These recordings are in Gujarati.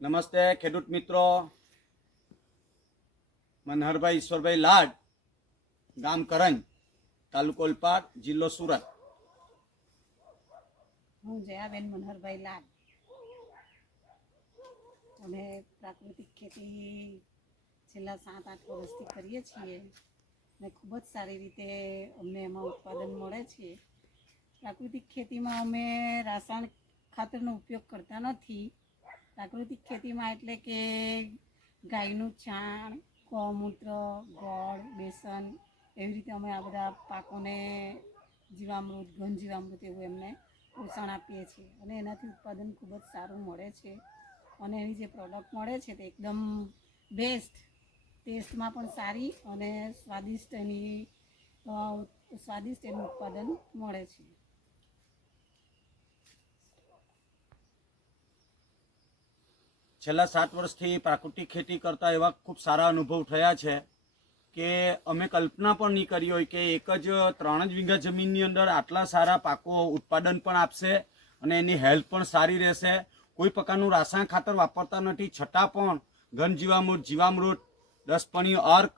નમસ્તે ખેડૂત મિત્રો. મનહરભાઈ ઈશ્વરભાઈ લાડ, ગામ કરંજ, તાલુકો ઓલપાડ, જિલ્લો સુરત. હું જયાબેન મનહરભાઈ લાડ. અમે પ્રાકૃતિક ખેતી છેલ્લા સાત, આઠ વર્ષથી કરીએ છીએ ને ખૂબ જ સારી રીતે અમને એમાં ઉત્પાદન મળે છે. પ્રાકૃતિક ખેતીમાં અમે રાસાયણિક ખાતરનો ઉપયોગ કરતા નથી. પ્રાકૃતિક ખેતીમાં એટલે કે ગાયનું છાણ, ગૌમૂત્ર, ગોળ, બેસન એવી રીતે અમે આ બધા પાકોને જીવામૃત ઘન જીવામૃત એવું એમને પોષણ આપીએ છીએ. અને એનાથી ઉત્પાદન ખૂબ જ સારું મળે છે. અને એની જે પ્રોડક્ટ મળે છે તે એકદમ બેસ્ટ ટેસ્ટમાં પણ સારી અને સ્વાદિષ્ટ એની સ્વાદિષ્ટ એનું ઉત્પાદન મળે છે. છેલ્લા સાત વર્ષથી પ્રાકૃતિક ખેતી કરતા એવા ખૂબ સારા અનુભવ થયા છે કે અમે કલ્પના પણ નહીં કરી હોય કે એક જ, ત્રણ જ વીઘા જમીનની અંદર આટલા સારા પાકો ઉત્પાદન પણ આપશે અને એની હેલ્થ પણ સારી રહેશે. કોઈ પ્રકારનું રાસાયણ ખાતર વાપરતા નથી. છતાં પણ ઘન જીવામૃત જીવામૃત દસપણી અર્ક,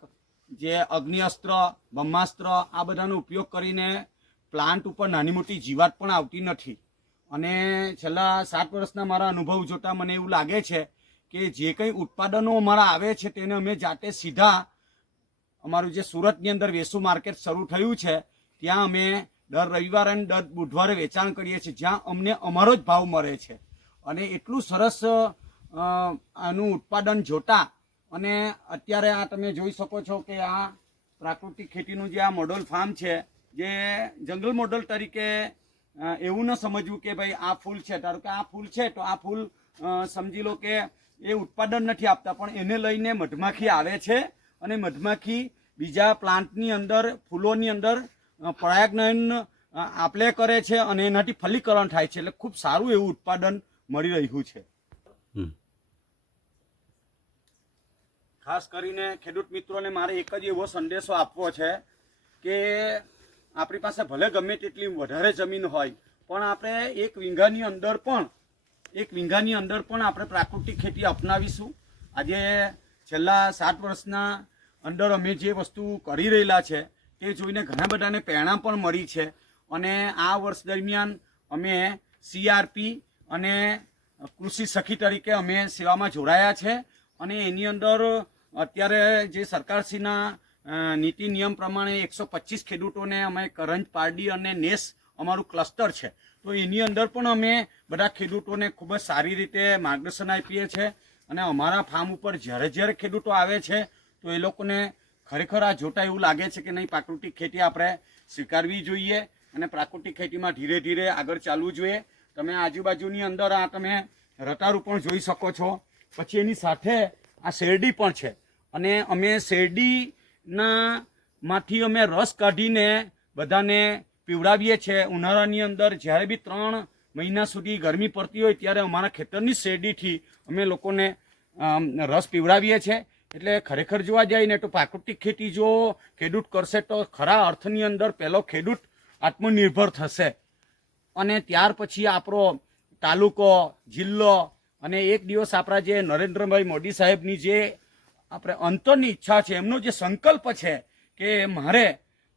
જે અગ્નિઅસ્ત્ર, બ્રહ્માસ્ત્ર, આ બધાનો ઉપયોગ કરીને પ્લાન્ટ ઉપર નાની મોટી જીવાત પણ આવતી નથી. અને છેલ્લા સાત વર્ષના મારા અનુભવ જોતા મને એવું લાગે છે કે જે કંઈ ઉત્પાદનો અમારા આવે છે તેને અમે જાતે સીધા અમારું જે સુરતની અંદર વેસુ માર્કેટ શરૂ થયું છે, ત્યાં અમે દર રવિવારે અને દર બુધવારે વેચાણ કરીએ છીએ, જ્યાં અમને અમારો જ ભાવ મળે છે. અને એટલું સરસ આનું ઉત્પાદન જોતા અને અત્યારે આ તમે જોઈ શકો છો કે આ પ્રાકૃતિક ખેતીનું જે આ મોડલ ફાર્મ છે, જે જંગલ મોડલ તરીકે એવું ન સમજવું કે ભાઈ આ ફૂલ છે. ધારો કે આ ફૂલ છે તો આ ફૂલ સમજી લો કે એ ઉત્પાદન નથી આપતા પણ એને લઈને મધમાખી આવે છે અને મધમાખી બીજા પ્લાન્ટની અંદર ફૂલોની અંદર પરાગનયન આપલે કરે છે અને એનાથી ફલીકરણ થાય છે. એટલે ખૂબ સારું એવું ઉત્પાદન મળી રહ્યું છે. ખાસ કરીને ખેડૂત મિત્રોને મારે એક જ એવો સંદેશો આપવો છે કે આપણી પાસે ભલે ગમે તેટલી વધારે જમીન હોય, પણ આપણે એક વીંઘાની અંદર પણ, એક વીંઘાની અંદર પણ આપણે પ્રાકૃતિક ખેતી અપનાવીશું. આજે છેલ્લા સાત વર્ષના અંદર અમે જે વસ્તુ કરી રહેલા છે, તે જોઈને ઘણા બધાને પ્રેરણા પણ મળી છે. અને આ વર્ષ દરમિયાન અમે સીઆરપી અને કૃષિ સખી તરીકે અમે સેવામાં જોડાયા છે. અને એની અંદર અત્યારે જે સરકારશ્રીના નીતિ નિયમ પ્રમાણે એકસો પચીસ ખેડૂતોને અમે કરંજ, પારડી અને નેસ અમારું ક્લસ્ટર છે. તો એની અંદર પણ અમે બધા ખેડૂતોને ખૂબ જ સારી રીતે માર્ગદર્શન આપીએ છીએ અને અમારા ફાર્મ ઉપર જ્યારે જ્યારે ખેડૂતો આવે છે, તો એ લોકોને ખરેખર આ જોતા એવું લાગે છે કે નહીં, પ્રાકૃતિક ખેતી આપણે સ્વીકારવી જોઈએ અને પ્રાકૃતિક ખેતીમાં ધીરે ધીરે આગળ ચાલવું જોઈએ. તમે આજુબાજુની અંદર આ તમે રતારું જોઈ શકો છો. પછી એની સાથે આ શેરડી પણ છે. અને અમે શેરડીના માંથી અમે રસ કાઢીને બધાને પીવડાવીએ છીએ ઉનાળાની અંદર જ્યારે બી ત્રણ મહિના સુધી ગરમી પડતી હોય ત્યારે અમારા ખેતરની શેરડીથી અમે લોકોને રસ પીવડાવીએ છીએ એટલે ખરેખર જોવા જઈએ ને તો પ્રાકૃતિક ખેતી જો ખેડૂત કરશે તો ખરા અર્થની અંદર પહેલો ખેડૂત આત્મનિર્ભર થશે. અને ત્યાર પછી આપણો તાલુકો, જિલ્લો અને એક દિવસ આપણા જે નરેન્દ્રભાઈ મોદી સાહેબની જે આપણે અંતરની ઈચ્છા છે, એમનો જે સંકલ્પ છે કે મારે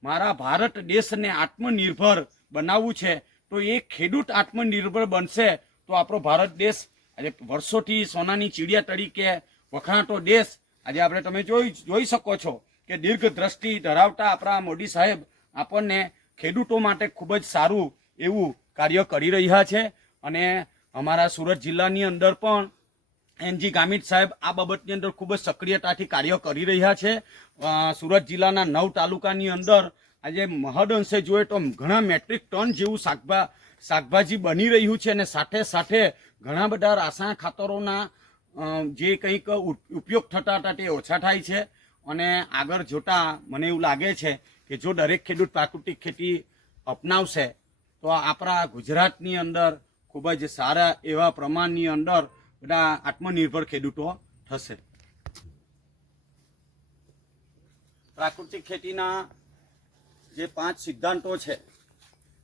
મારા ભારત દેશને આત્મનિર્ભર બનાવવું છે, તો એ ખેડૂત આત્મનિર્ભર બનશે તો આપણો ભારત દેશ આજે વર્ષોથી સોનાની ચીડિયા તરીકે વખણાતો દેશ આજે આપણે તમે જોઈ જોઈ શકો છો કે દીર્ઘ દ્રષ્ટિ ધરાવતા આપણા મોદી સાહેબ આપણને ખેડૂતો માટે ખૂબ જ સારું એવું કાર્ય કરી રહ્યા છે. અને અમારા સુરત જિલ્લાની અંદર પણ એનજી ગામિત સાહેબ આ બાબતની અંદર ખૂબ જ સક્રિયતાથી કાર્ય કરી રહ્યા છે. સુરત જિલ્લાના નવ તાલુકાની અંદર આજે મહદઅંશે જોઈએ તો ઘણા મેટ્રિક ટન જેવું શાકભા, શાકભાજી બની રહ્યું છે અને સાથે સાથે ઘણા બધા રાસાયણ ખાતરોના જે કંઈક ઉપયોગ થતા હતા તે ઓછા થાય છે. અને આગળ જોતા મને એવું લાગે છે કે જો દરેક ખેડૂત પ્રાકૃતિક ખેતી અપનાવશે, તો આપણા ગુજરાતની અંદર ખૂબ જ સારા એવા પ્રમાણની અંદર બધા આત્મનિર્ભર ખેડૂતો થશે. પ્રાકૃતિક ખેતીના જે પાંચ સિદ્ધાંતો છે,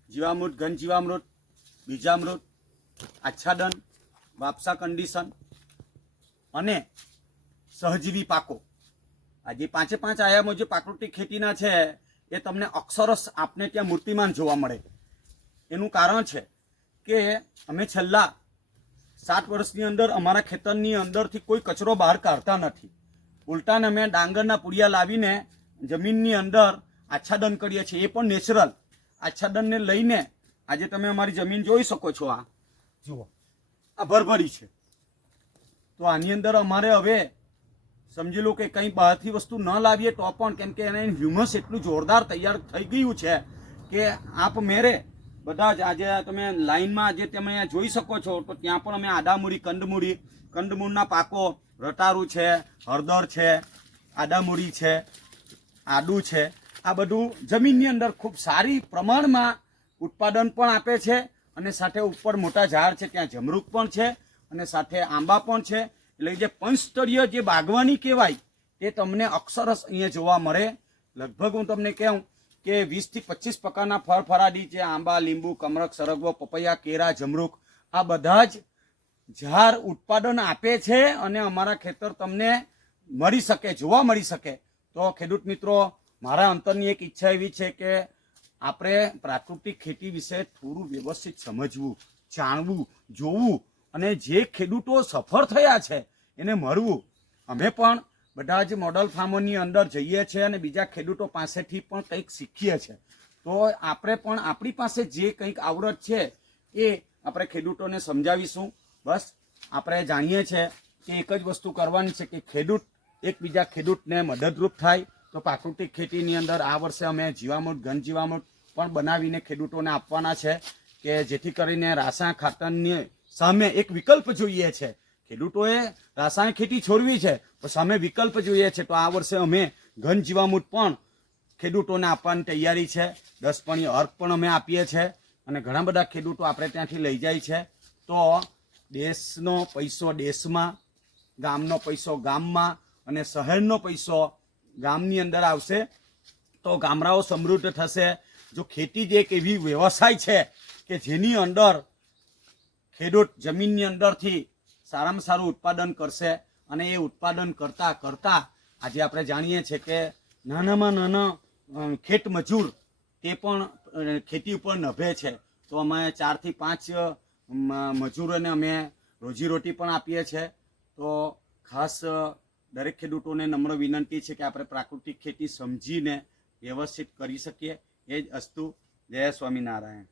જીવામૃત ઘન જીવામૃત બીજામૃત, આચ્છાદન, વાપસા કન્ડિશન અને સહજીવી પાકો. આ જે પાંચે પાંચ આયામો જે પ્રાકૃતિક ખેતીના છે, એ તમને અક્ષરસ આપને ત્યાં મૂર્તિમાન જોવા મળે. એનું કારણ છે કે અમે છેલ્લા સાત વર્ષની અંદર અમારા ખેતરની અંદરથી કોઈ કચરો બહાર કાઢતા નથી. ઉલટાને અમે ડાંગરના પુડિયા લાવીને જમીનની અંદર આચ્છાદન કરીએ છીએ. એ પણ નેચરલ. આચ્છાદનને લઈને આજે તમે અમારી જમીન જોઈ શકો છો આ. જુઓ. આ ભરભરી છે. તો આની અંદર અમારે હવે સમજી લો કે કંઈ બહારથી વસ્તુ ન લાવીએ તો પણ કેમ કે એને હ્યુમસ એટલું જોરદાર તૈયાર થઈ ગયું છે કે આપ મેરે બધા જ આજે તમે લાઈનમાં જે તમે જોઈ શકો છો, તો ત્યાં પણ અમે આદામૂરી કંડમૂરી કંદમૂળના પાકો, રટારું છે, હળદર છે આદામૂરી છે આદુ છે. આ બધું જમીનની અંદર ખૂબ સારી પ્રમાણમાં ઉત્પાદન પણ આપે છે અને સાથે ઉપર મોટા ઝાડ છે, ત્યાં જમરૂક પણ છે અને સાથે આંબા પણ છે. એટલે જે પંચસ્તરીય જે બાગવાની કહેવાય, તે તમને અક્ષરસ અહીંયા જોવા મળે. લગભગ હું તમને કહું કે વીસથી પચીસ પ્રકારના ફળ ફરાડી છે આંબા, લીંબુ કમરક સરગવો, પપૈયા, કેરા, જમરૂક, આ બધા જ ઝાડ ઉત્પાદન આપે છે અને અમારા ખેતર તમને મળી શકે, જોવા મળી શકે. તો ખેડૂત મિત્રો, મારા અંતરની એક ઈચ્છા એવી છે કે આપણે પ્રાકૃતિક ખેતી વિશે થોડું વ્યવસ્થિત સમજવું, જાણવું, જોવું અને જે ખેડૂતો સફળ થયા છે એને મળવું. અમે પણ બધા જ મોડલ ફાર્મોની અંદર જઈએ છીએ અને બીજા ખેડૂતો પાસેથી પણ કંઈક શીખીએ છીએ તો આપણે પણ આપણી પાસે જે કંઈક આવડત છે એ આપણે ખેડૂતોને સમજાવીશું. બસ, આપણે જાણીએ છીએ કે એક જ વસ્તુ કરવાની છે કે ખેડૂત એકબીજા ખેડૂતને મદદરૂપ થાય. તો પ્રાકૃતિક ખેતીની અંદર આ વર્ષે અમે જીવામૃત ઘન જીવામૃત પણ બનાવીને ખેડૂતોને આપવાના છે કે જેથી કરીને રાસાયણ ખાતરની સામે એક વિકલ્પ જોઈએ છે. ખેડૂતોએ રાસાયણિક ખેતી છોડવી છે. પણ સામે વિકલ્પ જોઈએ છે તો આ વર્ષે અમે ઘન જીવામૃત પણ ખેડૂતોને આપવાની તૈયારી છે. દસ પણી અર્ક પણ અમે આપીએ છીએ અને ઘણા બધા ખેડૂતો આપણે ત્યાંથી લઈ જાય છે. તો દેશનો પૈસો દેશમાં, ગામનો પૈસો ગામમાં અને શહેરનો પૈસો ગામની અંદર આવશે. તો ગામડાઓ સમૃદ્ધ થશે. જો ખેતી જ એક એવી વ્યવસાય છે કે જેની અંદર ખેડૂત જમીનની અંદરથી સારામાં સારું ઉત્પાદન કરશે અને એ ઉત્પાદન કરતાં કરતાં આજે આપણે જાણીએ છીએ કે નાનામાં નાના ખેત મજૂર તે પણ ખેતી ઉપર નભે છે. તો અમે ચારથી પાંચ મજૂરોને અમે રોજીરોટી પણ આપીએ છીએ. તો ખાસ દરેક ખેડૂતોને નમ્ર વિનંતી છે કે આપણે પ્રાકૃતિક ખેતી સમજીને વ્યવસ્થિત કરી શકીએ. એ જ અસ્તુ. જય સ્વામિનારાયણ.